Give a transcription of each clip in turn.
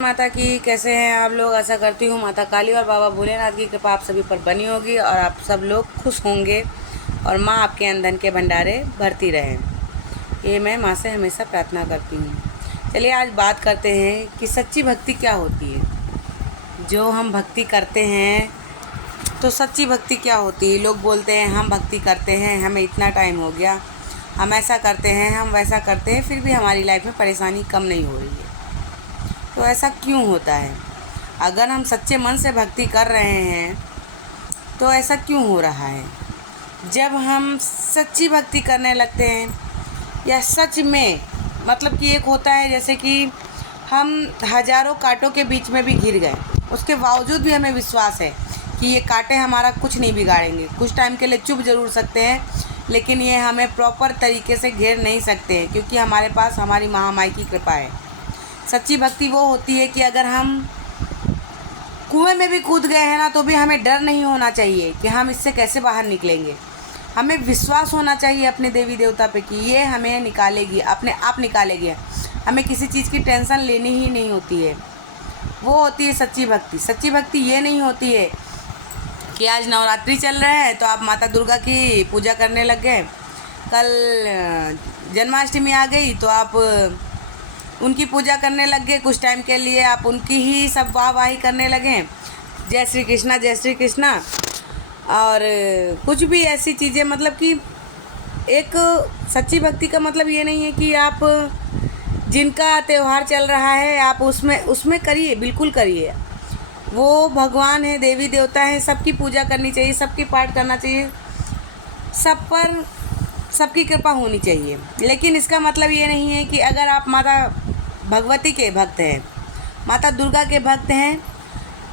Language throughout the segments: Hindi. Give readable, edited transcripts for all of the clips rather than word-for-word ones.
माता की कैसे हैं आप लोग। आशा करती हूँ माता काली और बाबा भोलेनाथ की कृपा आप सभी पर बनी होगी और आप सब लोग खुश होंगे और माँ आपके अंधन के भंडारे भरती रहें, ये मैं माँ से हमेशा प्रार्थना करती हूँ। चलिए आज बात करते हैं कि सच्ची भक्ति क्या होती है। जो हम भक्ति करते हैं तो सच्ची भक्ति क्या होती है। लोग बोलते हैं हम भक्ति करते हैं, हमें इतना टाइम हो गया, हम ऐसा करते हैं, हम वैसा करते हैं, फिर भी हमारी लाइफ में परेशानी कम नहीं हो रही है। तो ऐसा क्यों होता है? अगर हम सच्चे मन से भक्ति कर रहे हैं तो ऐसा क्यों हो रहा है? जब हम सच्ची भक्ति करने लगते हैं या सच में मतलब कि एक होता है जैसे कि हम हज़ारों कांटों के बीच में भी घिर गए, उसके बावजूद भी हमें विश्वास है कि ये कांटे हमारा कुछ नहीं बिगाड़ेंगे। कुछ टाइम के लिए चुभ ज़रूर सकते हैं लेकिन ये हमें प्रॉपर तरीके से घेर नहीं सकते हैं, क्योंकि हमारे पास हमारी महामाई की कृपा है। सच्ची भक्ति वो होती है कि अगर हम कुएं में भी कूद गए हैं ना तो भी हमें डर नहीं होना चाहिए कि हम इससे कैसे बाहर निकलेंगे। हमें विश्वास होना चाहिए अपने देवी देवता पे कि ये हमें निकालेगी, अपने आप निकालेगी। हमें किसी चीज़ की टेंशन लेनी ही नहीं होती है। वो होती है सच्ची भक्ति। सच्ची भक्ति ये नहीं होती है कि आज नवरात्रि चल रहा है तो आप माता दुर्गा की पूजा करने लग गए, कल जन्माष्टमी आ गई तो आप उनकी पूजा करने लग गए, कुछ टाइम के लिए आप उनकी ही सब वाहवाही करने लगे, जय श्री कृष्णा जय श्री कृष्णा। और कुछ भी ऐसी चीज़ें, मतलब कि एक सच्ची भक्ति का मतलब ये नहीं है कि आप जिनका त्यौहार चल रहा है आप उसमें करिए, बिल्कुल करिए। वो भगवान है, देवी देवता है, सबकी पूजा करनी चाहिए, सबकी पाठ करना चाहिए, सब पर सबकी कृपा होनी चाहिए। लेकिन इसका मतलब ये नहीं है कि अगर आप माता भगवती के भक्त हैं, माता दुर्गा के भक्त हैं,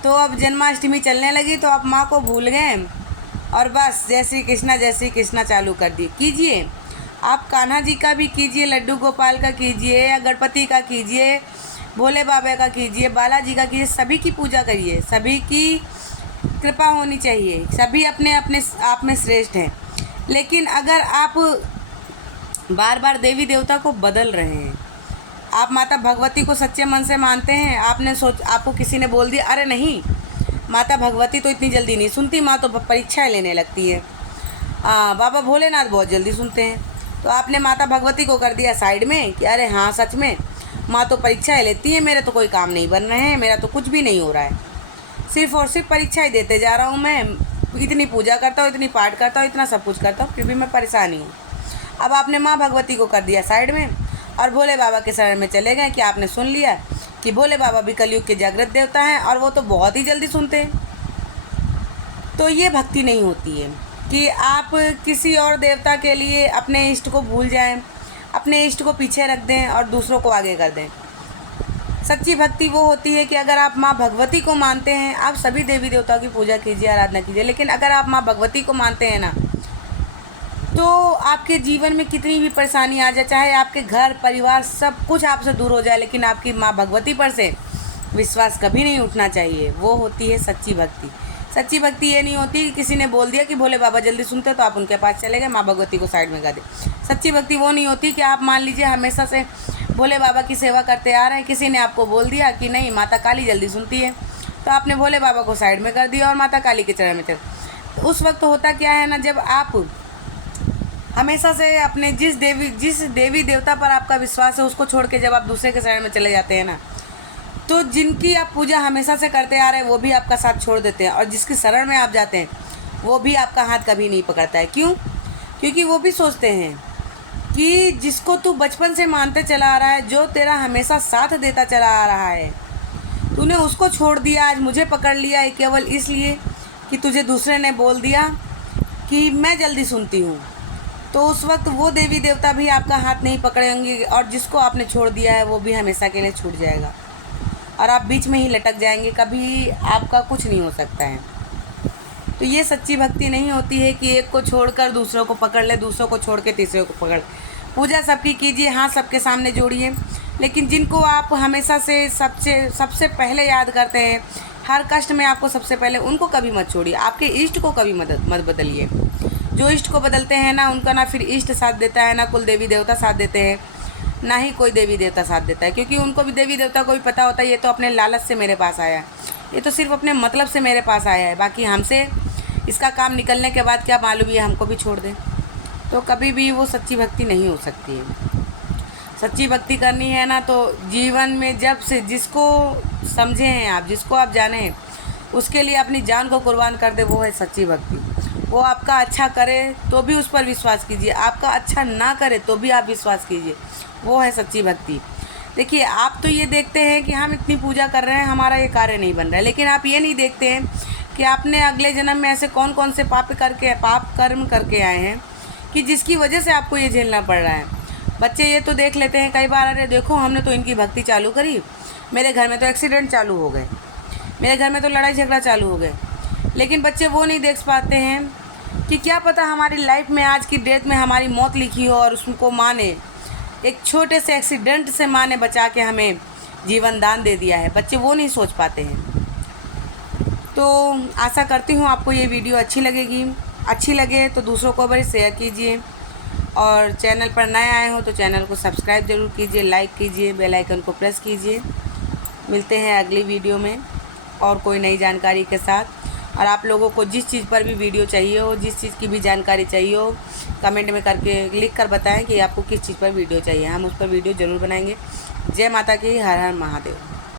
तो अब जन्माष्टमी चलने लगी तो आप माँ को भूल गए और बस जय श्री कृष्णा चालू कर दिए। कीजिए, आप कान्हा जी का भी कीजिए, लड्डू गोपाल का कीजिए, या गणपति का कीजिए, भोले बाबा का कीजिए, बालाजी का कीजिए, सभी की पूजा करिए। सभी की कृपा होनी चाहिए, सभी अपने अपने आप में श्रेष्ठ हैं। लेकिन अगर आप बार बार देवी देवता को बदल रहे हैं, आप माता भगवती को सच्चे मन से मानते हैं, आपको किसी ने बोल दिया अरे नहीं माता भगवती तो इतनी जल्दी नहीं सुनती, माँ तो परीक्षाएं लेने लगती है, बाबा भोलेनाथ बहुत जल्दी सुनते हैं, तो आपने माता भगवती को कर दिया साइड में कि अरे हाँ सच में माँ तो परीक्षाएं लेती है, मेरे तो कोई काम नहीं बन रहे हैं, मेरा तो कुछ भी नहीं हो रहा है, सिर्फ और सिर्फ परीक्षाएं देते जा रहा हूँ, मैं इतनी पूजा करता हूँ, इतनी पाठ करता हूँ, इतना सब कुछ करता हूँ, फिर भी मैं परेशान ही हूँ। अब आपने माँ भगवती को कर दिया साइड में और भोले बाबा के शरण में चले गए कि आपने सुन लिया कि भोले बाबा भी कलयुग के जागृत देवता हैं और वो तो बहुत ही जल्दी सुनते हैं। तो ये भक्ति नहीं होती है कि आप किसी और देवता के लिए अपने इष्ट को भूल जाएं, अपने इष्ट को पीछे रख दें और दूसरों को आगे कर दें। सच्ची भक्ति वो होती है कि अगर आप माँ भगवती को मानते हैं, आप सभी देवी देवताओं की पूजा कीजिए, आराधना कीजिए, लेकिन अगर आप माँ भगवती को मानते हैं ना, तो आपके जीवन में कितनी भी परेशानी आ जाए, चाहे आपके घर परिवार सब कुछ आपसे दूर हो जाए, लेकिन आपकी माँ भगवती पर से विश्वास कभी नहीं उठना चाहिए। वो होती है सच्ची भक्ति। सच्ची भक्ति ये नहीं होती कि किसी ने बोल दिया कि भोले बाबा जल्दी सुनते तो आप उनके पास चले गए, माँ भगवती को साइड में कर दे। सच्ची भक्ति वो नहीं होती कि आप मान लीजिए हमेशा से भोले बाबा की सेवा करते आ रहे हैं, किसी ने आपको बोल दिया कि नहीं माता काली जल्दी सुनती है, तो आपने भोले बाबा को साइड में कर दिया और माता काली के चरण में चल। तो उस वक्त होता क्या है ना, जब आप हमेशा से अपने जिस देवी देवता पर आपका विश्वास है उसको छोड़ के जब आप दूसरे के शरण में चले जाते हैं ना, तो जिनकी आप पूजा हमेशा से करते आ रहे हैं वो भी आपका साथ छोड़ देते हैं, और जिसकी शरण में आप जाते हैं वो भी आपका हाथ कभी नहीं पकड़ता है। क्यों? क्योंकि वो भी सोचते हैं कि जिसको तू बचपन से मानते चला आ रहा है, जो तेरा हमेशा साथ देता चला आ रहा है, तूने उसको छोड़ दिया, आज मुझे पकड़ लिया है केवल इसलिए कि तुझे दूसरे ने बोल दिया कि मैं जल्दी सुनती हूँ। तो उस वक्त वो देवी देवता भी आपका हाथ नहीं पकड़ेंगे और जिसको आपने छोड़ दिया है वो भी हमेशा के लिए छूट जाएगा और आप बीच में ही लटक जाएंगे, कभी आपका कुछ नहीं हो सकता है। तो ये सच्ची भक्ति नहीं होती है कि एक को छोड़कर दूसरों को पकड़ ले, दूसरों को छोड़ के तीसरे को पकड़। पूजा सबकी कीजिए, हाँ सबके सामने जोड़िए, लेकिन जिनको आप हमेशा से सबसे पहले याद करते हैं, हर कष्ट में आपको सबसे पहले, उनको कभी मत छोड़िए। आपके इष्ट को कभी मत बदलिए। जो इष्ट को बदलते हैं ना, उनका ना फिर इष्ट साथ देता है, ना कुल देवी देवता साथ देते हैं, ना ही कोई देवी देवता साथ देता है, क्योंकि उनको भी देवी देवता को भी पता होता है ये तो अपने लालच से मेरे पास आया है, ये तो सिर्फ अपने मतलब से मेरे पास आया है, बाकी हमसे इसका काम निकलने के बाद क्या मालूम ये हमको भी छोड़ दे। तो कभी भी वो सच्ची भक्ति नहीं हो सकती है। सच्ची भक्ति करनी है ना तो जीवन में जब से जिसको समझे हैं आप, जिसको आप जाने हैं, उसके लिए अपनी जान को कुर्बान कर दे, वो है सच्ची भक्ति। वो आपका अच्छा करे तो भी उस पर विश्वास कीजिए, आपका अच्छा ना करे तो भी आप विश्वास कीजिए, वो है सच्ची भक्ति। देखिए, आप तो ये देखते हैं कि हम इतनी पूजा कर रहे हैं, हमारा ये कार्य नहीं बन रहा है, लेकिन आप ये नहीं देखते हैं कि आपने अगले जन्म में ऐसे कौन कौन से पाप कर्म करके आए हैं कि जिसकी वजह से आपको ये झेलना पड़ रहा है। बच्चे ये तो देख लेते हैं कई बार, अरे देखो हमने तो इनकी भक्ति चालू करी, मेरे घर में तो एक्सीडेंट चालू हो गए, मेरे घर में तो लड़ाई झगड़ा चालू हो गए। लेकिन बच्चे वो नहीं देख पाते हैं कि क्या पता हमारी लाइफ में आज की डेट में हमारी मौत लिखी हो और उसको माँ ने एक छोटे से एक्सीडेंट से माँ ने बचा के हमें जीवन दान दे दिया है। बच्चे वो नहीं सोच पाते हैं। तो आशा करती हूँ आपको ये वीडियो अच्छी लगेगी। अच्छी लगे तो दूसरों को भी शेयर कीजिए, और चैनल पर नए आए हो तो चैनल को सब्सक्राइब ज़रूर कीजिए, लाइक कीजिए, बेल आइकन को प्रेस कीजिए। मिलते हैं अगली वीडियो में और कोई नई जानकारी के साथ। और आप लोगों को जिस चीज़ पर भी वीडियो चाहिए हो, जिस चीज़ की भी जानकारी चाहिए हो, कमेंट में करके लिख कर बताएं कि आपको किस चीज़ पर वीडियो चाहिए, हम उस पर वीडियो ज़रूर बनाएंगे। जय माता की, हर हर महादेव।